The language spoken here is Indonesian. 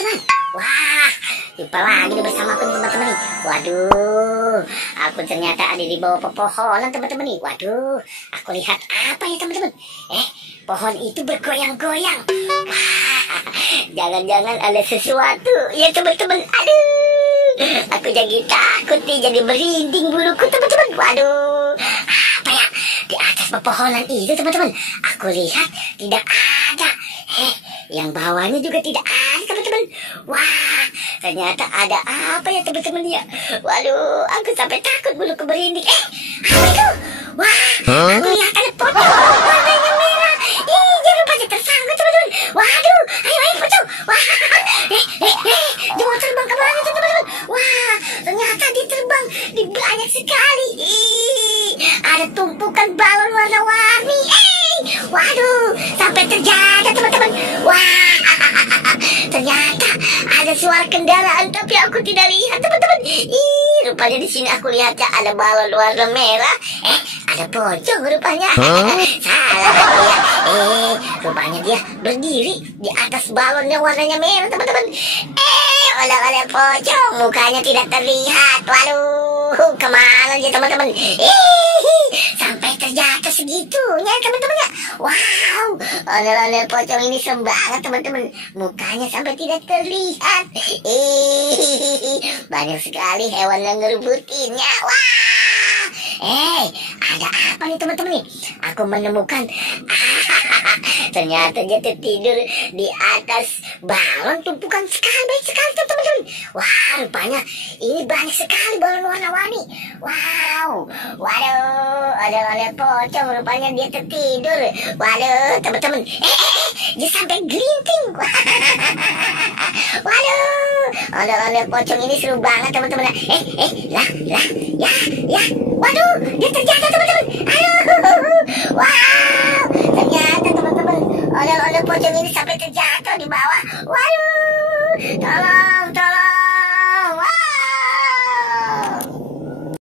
teman-teman. Wah, jumpa lagi nih bersama aku nih teman-teman nih. Waduh, aku ternyata ada di bawah pepohonan teman-teman nih. Waduh, aku lihat apa ya teman-teman? Pohon itu bergoyang-goyang. Wah, jangan-jangan ada sesuatu ya teman-teman. Aduh, aku jadi takut nih, jadi merinding buluku teman-teman. Waduh, apa ya di atas pepohonan itu teman-teman? Aku lihat tidak ada. Yang bawahnya juga tidak ada teman-teman. Wah, ternyata ada apa ya teman-teman ya? Waduh, aku sampai takut buluku merinding. Apa itu? Wah, aku lihat ada pocong warnanya merah. Jangan lupa tersangkut teman-teman. Waduh, ayo pocong. Wah, dia mau terbang kemana tuh teman-teman? Wah, ternyata dia terbang di banyak sekali. Ada tumpukan balon warna-warni. Waduh, sampai terjaga teman-teman. Wah, ternyata ada suara kendaraan tapi aku tidak lihat teman-teman. Rupanya di sini aku lihatnya ada balon warna merah. Ada pocong rupanya. Salah aku ya. Rupanya dia berdiri di atas balonnya warnanya merah teman-teman. Oleh pocong, mukanya tidak terlihat. Waduh, kemana dia teman-teman? Sampai terjatuh segitunya teman-teman ya. Wow, oleh pocong ini serem banget teman-teman. Mukanya sampai tidak terlihat. Banyak sekali hewan yang ngerebutinnya. Wah, ada apa nih teman-teman nih? Aku menemukan. Ternyata dia tertidur di atas balon tumpukan sekali, banyak sekali teman-teman. Wah, rupanya ini banyak sekali balon warna-warni. Wow, waduh, ada pocong rupanya dia tertidur. Waduh, teman-teman, dia sampai gelinting. Waduh, ada pocong ini seru banget teman-teman. Ya, waduh, dia terjatuh teman-teman. Aduh, wow, ternyata teman-teman, ada pocong ini sampai terjatuh di bawah. Waduh, tolong.